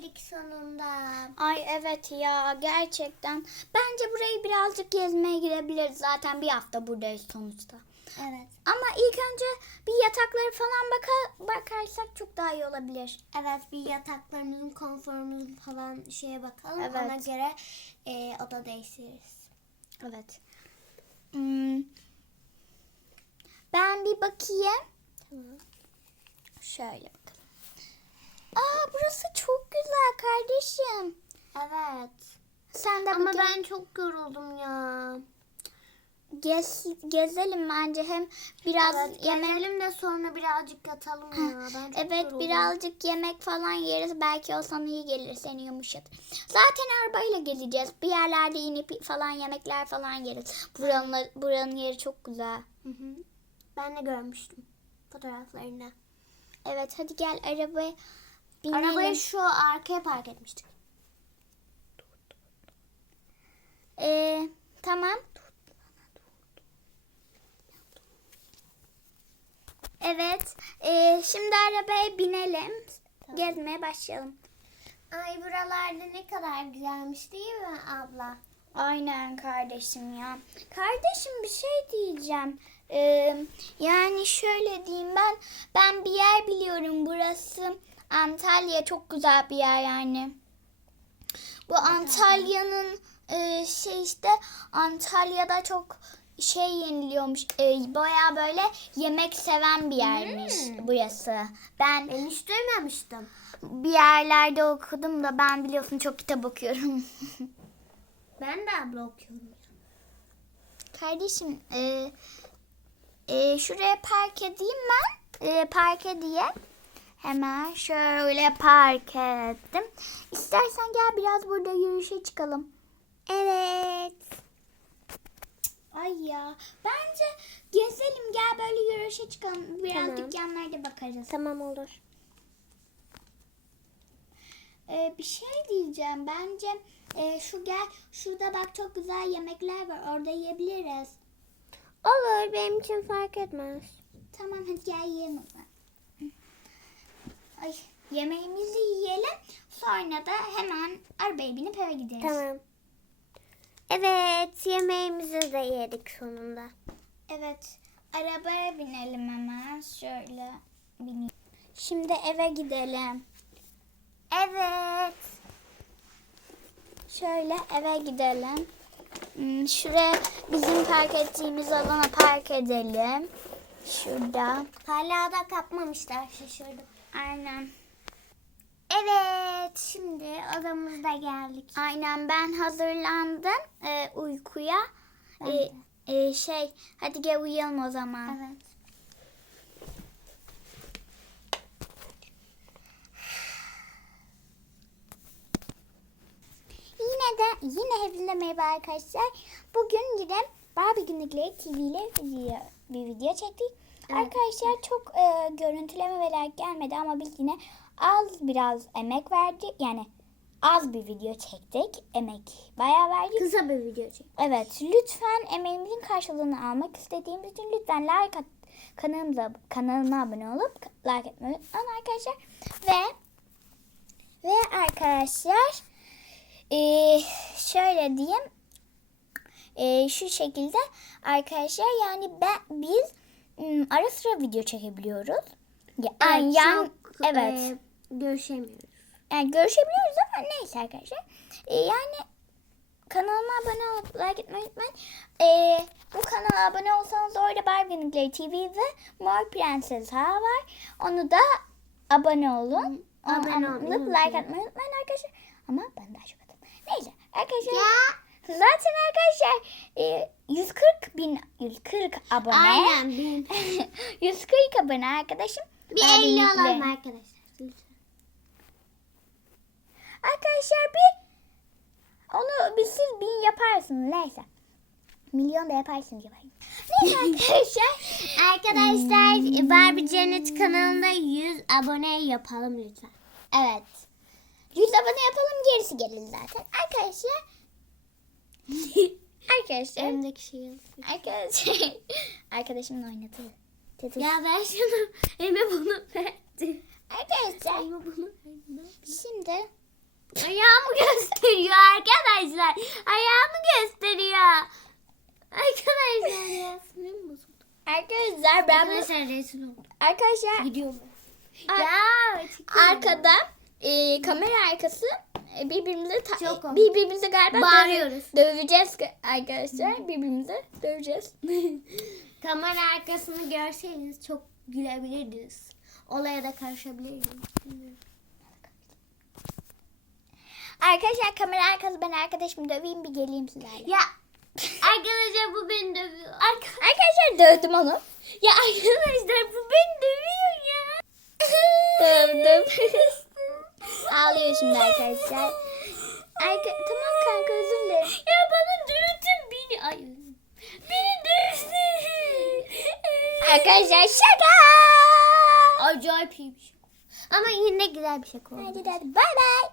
geldik sonunda. Ay evet ya gerçekten. Bence burayı birazcık gezmeye girebiliriz. Zaten bir hafta buradayız sonuçta. Evet. Ama ilk önce bir yatakları falan baka, bakarsak çok daha iyi olabilir. Evet bir yataklarımızın konforumuzun falan şeye bakalım. Evet. Ona göre e, oda değiştiririz. Evet. Hmm. Ben bir bakayım. Tamam. Şöyle bakalım. Aa burası çok güzel kardeşim. Evet. Sen de Ama bir ben çok yoruldum ya. gez, gezelim bence hem biraz Evet, yemelim de sonra birazcık yatalım ya. Ben çok Evet yoruldum. birazcık yemek falan yeriz. Belki o sana iyi gelir seni yumuşatır. Zaten arabayla gezeceğiz. Bir yerlerde inip falan yemekler falan yeriz. Buranın, buranın yeri çok güzel. Hı hı. Ben de görmüştüm fotoğraflarını. Evet hadi gel arabaya binelim. Arabayı şu arkaya park etmiştik. Ee, tamam. Evet. ee, şimdi arabaya binelim. Gezmeye başlayalım. Ay buralarda ne kadar güzelmiş değil mi abla? Aynen kardeşim ya. Kardeşim bir şey diyeceğim. Ee, yani şöyle diyeyim ben ben bir yer biliyorum burası Antalya çok güzel bir yer yani. Bu Antalya'nın e, şey işte Antalya'da çok şey yeniliyormuş. E, Baya böyle yemek seven bir yermiş Hmm. burası. Ben Ben hiç duymamıştım. bir yerlerde okudum da ben biliyorsun çok kitap okuyorum. Ben de abla okuyorum. Kardeşim e, e, şuraya park edeyim ben. E, park edeyim. Hemen şöyle park ettim. İstersen gel biraz burada yürüyüşe çıkalım. Evet. Ay ya bence gezelim gel böyle yürüyüşe çıkalım. Biraz Tamam. dükkanlarda bakarız. Tamam olur. E, bir şey diyeceğim bence e, şu gel şurada bak çok güzel yemekler var orada yiyebiliriz. Olur benim için fark etmez. Tamam hadi gel yiyelim o zaman. Ay yemeğimizi yiyelim. Sonra da hemen arabaya binip eve gideriz. Tamam. Evet yemeğimizi de yedik sonunda. Evet. Arabaya binelim hemen. Şöyle bineyim. Şimdi eve gidelim. Evet. Şöyle eve gidelim. Hmm, Şuraya bizim park ettiğimiz alana park edelim. Şurada. Hala da kapmamışlar şaşırdım. Aynen. Evet şimdi odamızda geldik. Aynen ben hazırlandım e, uykuya. Ben E, e, şey hadi gel uyuyalım o zaman. Evet. Yine de yine hepinize merhaba arkadaşlar. Bugün yine Barbie Günlükleri TV ile video, bir video çektik. Evet. Arkadaşlar çok e, görüntüleme ve like gelmedi ama biz yine az biraz emek verdik. Yani az bir video çektik. Emek bayağı verdik. Kısa bir video çek. Evet lütfen emeğimizin karşılığını almak istediğimiz için lütfen like at, kanalımıza kanalıma abone olup like etmeyi unutmayın arkadaşlar. Ve ve arkadaşlar eee, şöyle diyeyim eee, şu şekilde arkadaşlar yani ben biz ara sıra video çekebiliyoruz. Ya, Evet, yan- çok, evet. e, görüşemiyoruz. Yani görüşebiliyoruz ama neyse arkadaşlar. Ee, yani kanalıma abone olup like etmeyi unutmayın. Ee, bu kanala abone olsanız orada Barbie Günlükleri TV ve Mor Prenses Ha var. Onu da abone olun. Abone Onu olmayı olup like atmayı unutmayın arkadaşlar. Ama ben daha çok atın. Neyse arkadaşlar. Ya. Zaten arkadaşlar e, 140 bin 140 abone. Aynen bin. 140 abone arkadaşım. Bir Barbie 50 Günlükleri. alalım arkadaşlar. Arkadaşlar bir onu bir siz bin yaparsınız neyse. Milyon da yaparsınız yaparsınız. Neyse arkadaşlar. Arkadaşlar Barbie Cennet kanalında 100 abone yapalım lütfen. evet. 100 abone yapalım gerisi gelir zaten. Arkadaşlar. arkadaşlar. Önümdeki şey yazıyor. arkadaşlar. Arkadaşımla oynadı. Dedi. Ya ver şunu. Elime bunu verdi. Arkadaşlar. Elime bunu verdi. Şimdi Ayağımı gösteriyor arkadaşlar. Ayağımı gösteriyor. Arkadaşlar ya sinirim bozuldu. Arkadaşlar ben Arkadaşlar rezil oldum. arkadaşlar Gidiyorum. Ar- Ya çıkıyorum. arkada e, kamera arkası birbirimize ta- Çok komik. birbirimize galiba Bağırıyoruz. döveceğiz ge- arkadaşlar birbirimize döveceğiz. Kamera arkasını görseniz çok gülebilirdiniz. Olaya da karışabilirdiniz. Bilmiyorum. arkadaşlar kamera arkası ben arkadaşımı döveyim bir geleyim sizlerle. Ya arkadaşlar bu beni dövüyor. Arka- Arkadaşlar dövdüm onu. ya arkadaşlar bu beni dövüyor ya. Dövdüm. Ağlıyor şimdi arkadaşlar. Arka tamam kanka özür dilerim. Ya bana dövdün beni. Ay. Beni dövdün. Arkadaşlar şaka. Acayip iyi bir şey. Ama yine güzel bir şey oldu. Hadi hadi bay bay.